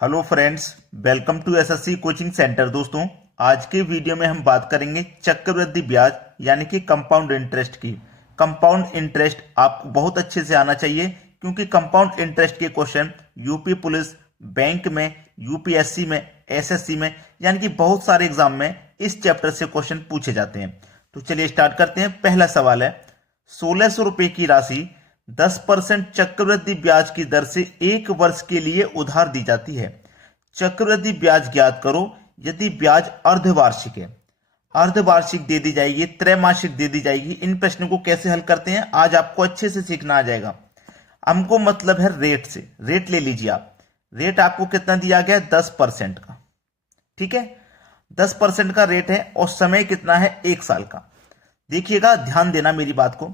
Hello friends, welcome to SSC coaching centre. दोस्तों, आज के वीडियो में हम बात करेंगे चक्रवृद्धि ब्याज यानी कि कंपाउंड इंटरेस्ट की। कंपाउंड इंटरेस्ट आपको बहुत अच्छे से आना चाहिए क्योंकि कंपाउंड इंटरेस्ट के क्वेश्चन यूपी पुलिस, बैंक में, यूपीएससी में, एसएससी में यानी कि बहुत सारे एग्जाम में इस चैप्टर से क्वेश्चन पूछे जाते हैं। तो चलिए स्टार्ट करते हैं। पहला सवाल है, 1600 रुपए की राशि 10% चक्रवृद्धि ब्याज की दर से 1 वर्ष के लिए उधार दी जाती है। चक्रवृद्धि ब्याज ज्ञात करो यदि ब्याज अर्धवार्षिक है। अर्धवार्षिक दे दी जाएगी, त्रैमासिक दे दी जाएगी। इन प्रश्नों को कैसे हल करते हैं आज आपको अच्छे से सीखना आ जाएगा। हमको मतलब है रेट से। रेट ले लीजिए आप। रेट आपको कितना दिया गया है? 10% का। ठीक है, 10% का रेट है और समय कितना है? 1 साल का। देखिएगा, ध्यान देना मेरी बात को।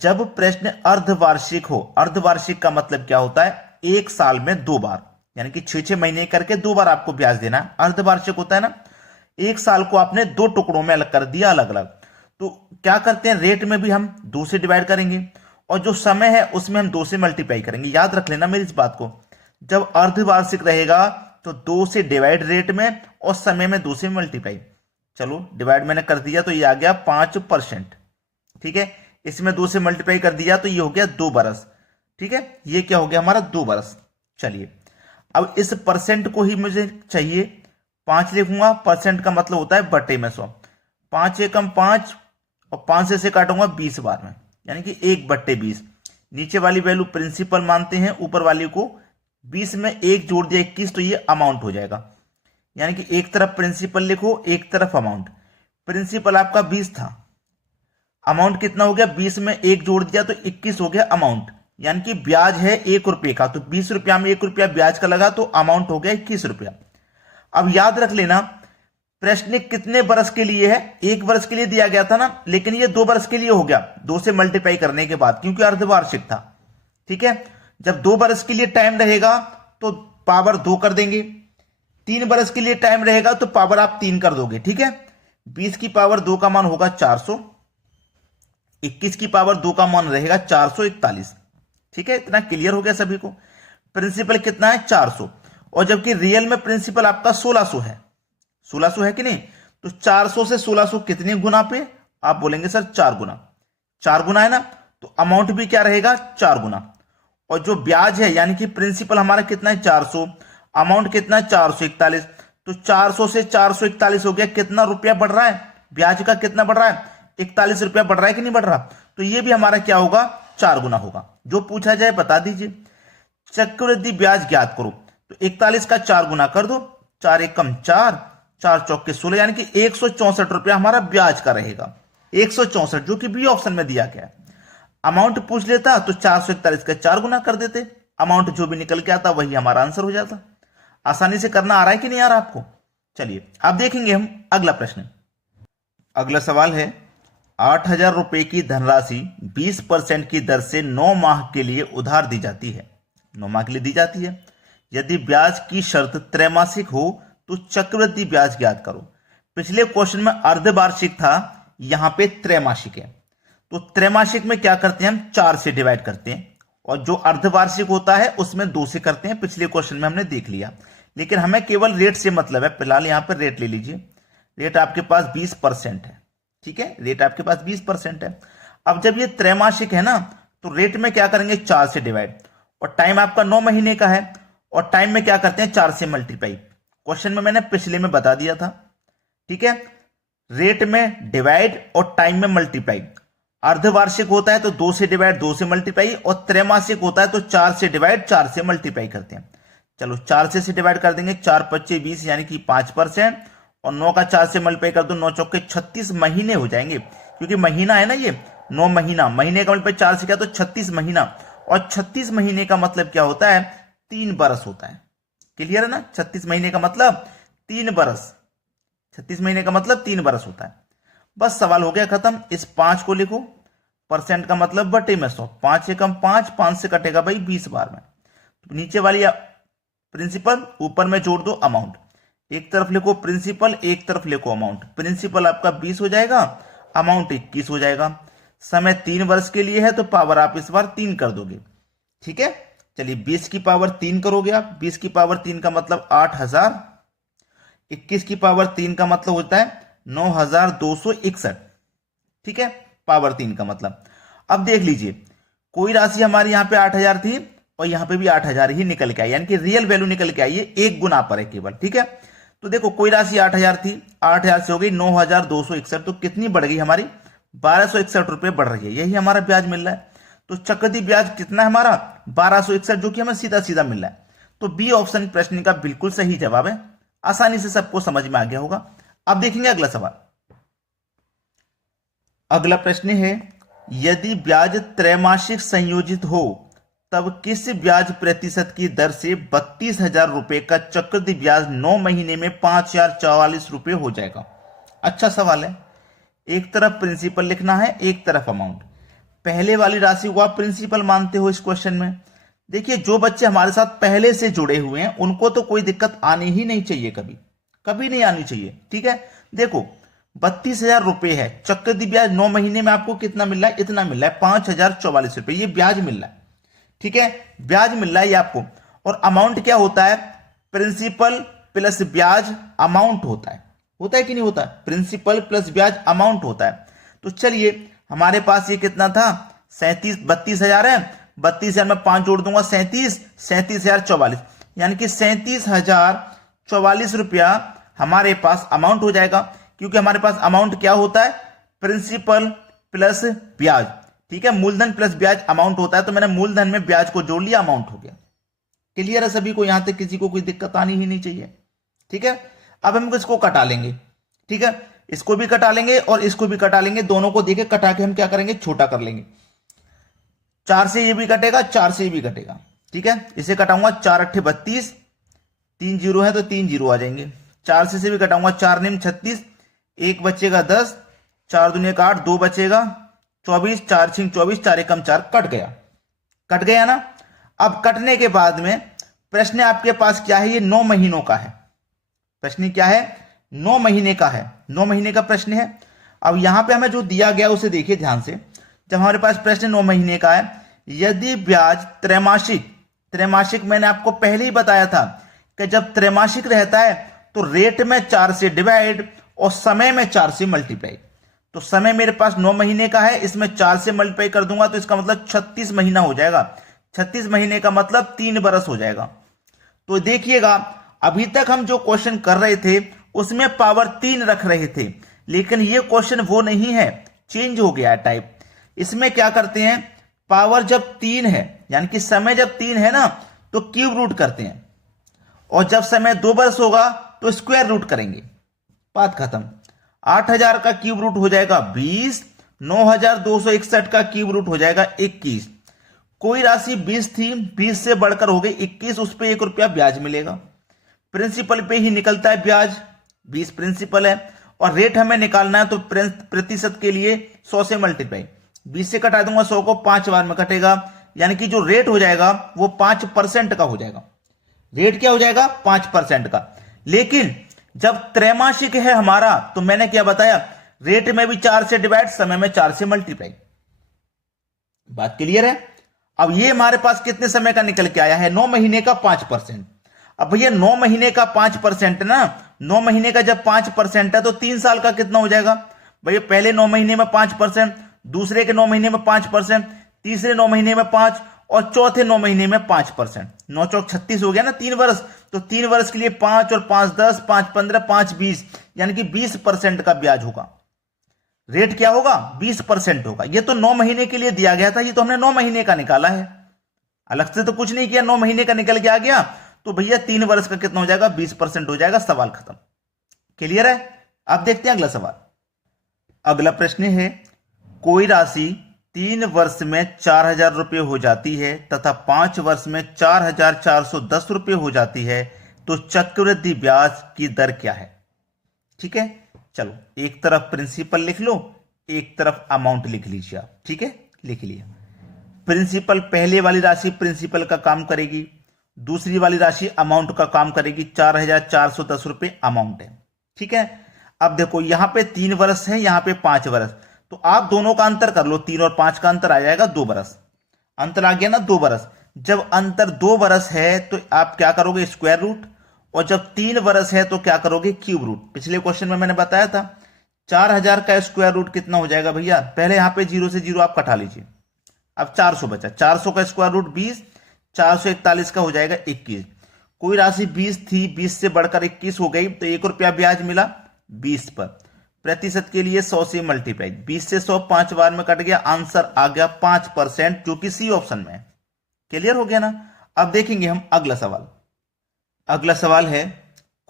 जब प्रश्न अर्धवार्षिक हो, अर्धवार्षिक का मतलब क्या होता है? 1 साल में 2 बार, यानी कि 6-6 महीने करके 2 बार आपको ब्याज देना है। अर्धवार्षिक होता है ना, 1 साल को आपने 2 टुकड़ों में अलग कर दिया, अलग अलग। तो क्या करते हैं, रेट में भी हम 2 से डिवाइड करेंगे और जो समय है उसमें हम 2 से मल्टीप्लाई करेंगे। याद रख लेना मेरी इस बात को। जब अर्धवार्षिक रहेगा तो 2 से डिवाइड रेट में और समय में 2 से मल्टीप्लाई। चलो डिवाइड मैंने कर दिया तो ये आ गया 5%। ठीक है, इसमें 2 से मल्टीप्लाई कर दिया तो ये हो गया 2 बरस। ठीक है, ये क्या हो गया हमारा? 2 बरस। चलिए, अब इस परसेंट को ही मुझे चाहिए। 5 लिखूंगा, परसेंट का मतलब होता है बटे में 100। 5 एकम 5 और 5 से काटूंगा 20 बार में, यानी कि 1/20। नीचे वाली वैल्यू प्रिंसिपल मानते हैं, ऊपर वाली को 20 में 1 जोड़ दिया 21, तो ये अमाउंट हो जाएगा। यानी कि एक तरफ प्रिंसिपल लिखो, एक तरफ अमाउंट। प्रिंसिपल आपका 20 था, अमाउंट कितना हो गया? 20 में 1 जोड़ दिया तो 21 हो गया अमाउंट। यानी कि ब्याज है 1 रुपए का, तो 20 रुपया में 1 रुपया ब्याज का लगा तो अमाउंट हो गया 21 रुपया। अब याद रख लेना, प्रश्न कितने वर्ष के लिए है? 1 वर्ष के लिए दिया गया था ना, लेकिन ये 2 वर्ष के लिए हो गया 2 से मल्टीप्लाई करने के बाद, क्योंकि अर्धवार्षिक था। ठीक है, जब 2 वर्ष के लिए टाइम रहेगा तो पावर 2 कर देंगे। 3 वर्ष के लिए टाइम रहेगा तो पावर आप 3 कर दोगे। ठीक है, 20 की पावर 2 का मान होगा 400, 21 की पावर 2 का मान रहेगा 441। ठीक है, इतना क्लियर हो गया सभी को। प्रिंसिपल कितना है? 400, और जबकि रियल में प्रिंसिपल आपका 1600 है। 1600 है कि नहीं? तो 400 से 1600 कितने गुना पे? आप बोलेंगे सर 4 गुना। 4 गुना है ना, तो अमाउंट भी क्या रहेगा? 4 गुना। और जो ब्याज है यानी कि प्रिंसिपल हमारा कितना है? 400, अमाउंट कितना है? 441। तो 400 से 441 हो गया। कितना रुपया बढ़ रहा है? ब्याज का कितना बढ़ रहा है? 41 रुपया बढ़ रहा है कि नहीं बढ़ रहा? तो ये भी हमारा क्या होगा? 4 गुना होगा। जो पूछा जाए बता दीजिए। चक्रवृद्धि ब्याज ज्ञात करो, तो 41 का 4 गुना कर दो। 4 एकम 4, 4 चौके 16, यानी कि 164 रुपया हमारा ब्याज का रहेगा। 164, जो कि बी ऑप्शन में दिया गया है। अमाउंट पूछ लेता तो 441 का 4 गुना कर देते, अमाउंट जो भी निकल के आता वही हमारा आंसर हो जाता। आसानी से करना आ रहा है कि नहीं आ रहा आपको? चलिए अब देखेंगे हम अगला प्रश्न। अगला सवाल है, 8,000 रुपए की धनराशि 20% की दर से 9 माह के लिए उधार दी जाती है। 9 माह के लिए दी जाती है। यदि ब्याज की शर्त त्रैमासिक हो तो चक्रवृद्धि ब्याज ज्ञात करो। पिछले क्वेश्चन में अर्धवार्षिक था, यहां पे त्रैमासिक है। तो त्रैमासिक में क्या करते हैं हम? 4 से डिवाइड करते हैं, और जो अर्धवार्षिक होता है उसमें 2 से करते हैं। पिछले क्वेश्चन में हमने देख लिया, लेकिन हमें केवल रेट से मतलब है। फिलहाल यहां पर रेट ले लीजिए। रेट आपके पास 20% है। ठीक है, रेट आपके पास 20% है। अब जब ये त्रैमासिक है ना, तो रेट में क्या करेंगे? 4 से डिवाइड, और टाइम आपका 9 महीने का है, और टाइम में क्या करते हैं? 4 से मल्टीप्लाई। क्वेश्चन में मैंने पिछले में बता दिया था। ठीक है, रेट में डिवाइड और टाइम में मल्टीप्लाई। अर्धवार्षिक होता है तो 2 से डिवाइड 2 से मल्टीप्लाई, और त्रैमासिक होता है तो 4 से डिवाइड 4 से मल्टीप्लाई करते हैं। चलो 4 से डिवाइड कर देंगे, 4 25 20, यानी कि 5%, और 9 का 4 से मल्टीप्लाई कर दो, 9 चौके 36 महीने हो जाएंगे, क्योंकि महीना है ना ये। 9 महीना, महीने का मल्टीप्लाई 4 से किया तो 36 महीना, और 36 महीने का मतलब क्या होता है? 3 बरस होता है। क्लियर है ना? 36 महीने का मतलब 3 बरस। 36 महीने का मतलब 3 बरस होता है। बस सवाल हो गया खत्म। इस 5 को लिखो, परसेंट का मतलब बटे में 100। 5 एकम 5, 5 से कटेगा भाई 20 बार में। तो नीचे वाली प्रिंसिपल, ऊपर में जोड़ दो अमाउंट। एक तरफ लिखो प्रिंसिपल, एक तरफ लिखो अमाउंट। प्रिंसिपल आपका 20 हो जाएगा, अमाउंट 21 हो जाएगा। समय 3 वर्ष के लिए है तो पावर आप इस बार 3 कर दोगे। ठीक है, चलिए 20 की पावर 3 करोगे आप, 20 की पावर 3 का मतलब 8000, 21 की पावर 3 का मतलब होता है 9261, ठीक है, पावर 3 का मतलब। अब देख लीजिए, कोई राशि हमारी यहां पे 8000 थी और यहां पे भी 8000 ही निकल के आई, यानी कि रियल वैल्यू निकल के आई है, एक गुना पर है केवल, ठीक है। तो देखो कोई राशि 8000 थी, 8000 से हो गई 9261, तो कितनी बढ़ गई हमारी, 1261 रुपए बढ़ रही है, यही हमारा ब्याज मिल रहा है। तो चक्रवृद्धि ब्याज कितना है हमारा, 1261, जो कि हमें सीधा सीधा मिल रहा है। तो बी ऑप्शन प्रश्न का बिल्कुल सही जवाब है, आसानी से सबको समझ में आ गया होगा। अब देखेंगे अगला सवाल। अगला प्रश्न है, यदि ब्याज त्रैमासिक संयोजित हो तब किस ब्याज प्रतिशत की दर से 32,000 रुपए का चक्रवृद्धि ब्याज 9 महीने में 5,044 रुपए हो जाएगा। अच्छा सवाल है, एक तरफ प्रिंसिपल लिखना है, एक तरफ अमाउंट। पहले वाली राशि को आप प्रिंसिपल मानते हो इस क्वेश्चन में। देखिए जो बच्चे हमारे साथ पहले से जुड़े हुए हैं उनको तो कोई दिक्कत आनी ही नहीं चाहिए, कभी कभी नहीं आनी चाहिए, ठीक है। देखो 32,000 रुपए है, चक्रवृद्धि ब्याज 9 महीने में आपको कितना मिल रहा है, इतना मिल रहा है 5,044 रुपए, ये ब्याज मिल रहा है, ठीक है, ब्याज मिल रहा है ये आपको। और अमाउंट क्या होता है, प्रिंसिपल प्लस ब्याज अमाउंट होता है कि नहीं होता, प्रिंसिपल प्लस ब्याज अमाउंट होता है। तो चलिए हमारे पास ये कितना था, 32,000 है, 32,000 में 5 जोड़ दूंगा 37,044, यानी कि 37,044 रुपया हमारे पास अमाउंट हो जाएगा, क्योंकि हमारे पास अमाउंट क्या होता है, प्रिंसिपल प्लस ब्याज, ठीक है, मूलधन प्लस ब्याज अमाउंट होता है। तो मैंने मूलधन में ब्याज को जोड़ लिया, अमाउंट हो गया। क्लियर है सभी को, यहां तक किसी को कोई दिक्कत आनी ही नहीं चाहिए, ठीक है। अब हम इसको कटा लेंगे, ठीक है, इसको भी कटा लेंगे और इसको भी कटा लेंगे, दोनों को देके कटा के हम क्या करेंगे, छोटा कर लेंगे। 4 से ये भी कटेगा, 4 से ये भी कटेगा, ठीक है, इसे कटाऊंगा 4 अट्ठे 32, 3 जीरो है तो 3 जीरो आ जाएंगे। 4 से भी कटाऊंगा, 4 निम 36, 1 बचेगा 10, 4 दूनी 8, 2 बचेगा 24, 4 छिंग 24, 4 एकम 4, कट गया ना। अब कटने के बाद में प्रश्न आपके पास क्या है, ये 9 महीनों का है, प्रश्न क्या है, 9 महीने का है, 9 महीने का प्रश्न है। अब यहां पे हमें जो दिया गया उसे देखिए ध्यान से। जब हमारे पास प्रश्न 9 महीने का है, यदि ब्याज त्रैमासिक मैंने आपको पहले ही बताया था कि जब त्रैमासिक रहता है तो रेट में 4 से डिवाइड और समय में 4 से मल्टीप्लाई। तो समय मेरे पास 9 महीने का है, इसमें 4 से मल्टीप्लाई कर दूंगा तो इसका मतलब 36 महीना हो जाएगा। 36 महीने का मतलब 3 बरस हो जाएगा। तो देखिएगा अभी तक हम जो क्वेश्चन कर रहे थे उसमें पावर 3 रख रहे थे, लेकिन ये क्वेश्चन वो नहीं है, चेंज हो गया है टाइप। इसमें क्या करते हैं, पावर जब 3 है यानी कि समय जब 3 है ना तो क्यूब रूट करते हैं, और जब समय 2 बरस होगा तो स्क्वायर रूट करेंगे, बात खत्म। 8,000 का क्यूब रूट हो जाएगा 20, 9,261 का क्यूब रूट हो जाएगा 21। कोई राशि 20 थी, 20 से बढ़कर हो गई 21, उस पर 1 रुपया ब्याज मिलेगा। प्रिंसिपल पे ही निकलता है ब्याज, 20 प्रिंसिपल है और रेट हमें निकालना है, तो प्रतिशत के लिए 100 से मल्टीप्लाई, 20 से कटा दूंगा 100 को, 5 बार में कटेगा, यानी कि जो रेट हो जाएगा वो 5% का हो जाएगा। रेट क्या हो जाएगा, 5% का। लेकिन जब त्रैमासिक है हमारा तो मैंने क्या बताया, रेट में भी 4 से डिवाइड, समय में 4 से मल्टीप्लाई। बात क्लियर है। अब ये हमारे पास कितने समय का निकल के आया है, 9 महीने का 5%। अब भैया 9 महीने का 5% ना, 9 महीने का जब 5% है तो 3 साल का कितना हो जाएगा भैया, पहले 9 महीने में 5%, दूसरे के 9 महीने में 5%, तीसरे 9 महीने में 5 और चौथे 9 महीने में 5%। 9 चौक 36 हो गया ना, 3 वर्ष, तो 3 वर्ष के लिए 5 और 5 10, 5 15, 5 20, यानी कि 20% का ब्याज होगा। रेट क्या होगा, 20% होगा। ये तो 9 महीने के लिए दिया गया था, ये तो हमने 9 महीने का निकाला है, अलग से तो कुछ नहीं किया, 9 महीने का निकल के आ गया। तो भैया 3 वर्ष का कितना हो जाएगा, 20% हो जाएगा, सवाल खत्म। क्लियर है। अब देखते हैं अगला सवाल। अगला प्रश्न है, कोई राशि 3 वर्ष में 4,000 रुपये हो जाती है तथा 5 वर्ष में 4,410 रुपये हो जाती है, तो चक्रवृद्धि ब्याज की दर क्या है। ठीक है, चलो एक तरफ प्रिंसिपल लिख लो, एक तरफ अमाउंट लिख लीजिए आप। ठीक है, लिख लिया। प्रिंसिपल, पहले वाली राशि प्रिंसिपल का काम करेगी, दूसरी वाली राशि अमाउंट का काम करेगी। 4,410 रुपये अमाउंट है। ठीक है, अब देखो यहां पे 3 वर्ष है, यहां पे 5 वर्ष, तो आप दोनों का अंतर कर लो, 3 और 5 का अंतर आ जाएगा 2 बरस। अंतर आ गया ना 2 बरस। जब अंतर 2 बरस है तो आप क्या करोगे, स्क्वायर रूट, और जब 3 बरस है तो क्या करोगे, क्यूब रूट। पिछले क्वेश्चन में मैंने बताया था 4000 का स्क्वायर रूट कितना हो जाएगा भैया, पहले यहां पे 0 से 0 आप कटा लीजिए। अब 400 बचा, 400 का स्क्वायर रूट 20, 441 का हो जाएगा 21। कोई राशि 20 थी, 20 से बढ़कर 21 हो गई तो 1 रुपया ब्याज मिला 20 पर। प्रतिशत के लिए 100 से मल्टीप्लाई, 20 से 100 5 बार में कट गया, आंसर आ गया 5%, जो कि सी ऑप्शन में है। क्लियर हो गया ना। अब देखेंगे हम अगला सवाल। अगला सवाल है,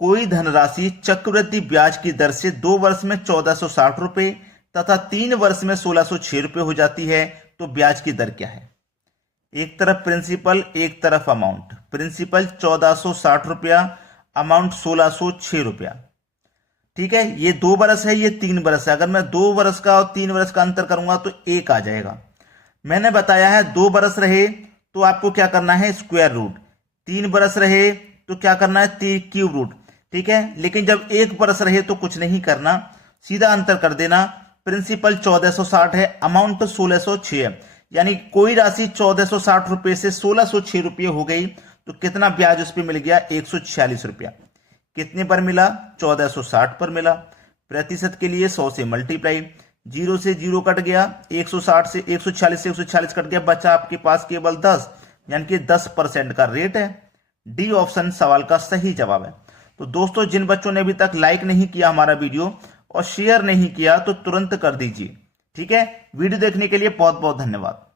कोई धनराशि चक्रवृद्धि ब्याज की दर से 2 वर्ष में 1460 रुपए तथा 3 वर्ष में 1606 रुपए हो जाती है, तो ब्याज की दर क्या है। एक तरफ प्रिंसिपल, एक तरफ अमाउंट। प्रिंसिपल 1460 रुपया, अमाउंट 1606 रुपया। ठीक है, ये 2 बरस है, ये 3 बरस है। अगर मैं 2 बरस का और 3 बरस का अंतर करूंगा तो 1 आ जाएगा। मैंने बताया है 2 बरस रहे तो आपको क्या करना है, स्क्वायर रूट। 3 बरस रहे तो क्या करना है, क्यूब रूट। ठीक है, लेकिन जब 1 बरस रहे तो कुछ नहीं करना, सीधा अंतर कर देना। प्रिंसिपल 1460 है, अमाउंट 1606 है, यानी कोई राशि 1460 रुपए से 1606 रुपये हो गई तो कितना ब्याज उस पर मिल गया, 146 रुपया। कितने पर मिला, 1460 पर मिला। प्रतिशत के लिए 100 से मल्टीप्लाई, 0 से 0 कट गया, 160 से 146 से 146 कट गया, बचा आपके पास केवल 10, यानी कि 10% का रेट है। डी ऑप्शन सवाल का सही जवाब है। तो दोस्तों, जिन बच्चों ने अभी तक लाइक नहीं किया हमारा वीडियो और शेयर नहीं किया तो तुरंत कर दीजिए। ठीक है, वीडियो देखने के लिए बहुत बहुत धन्यवाद।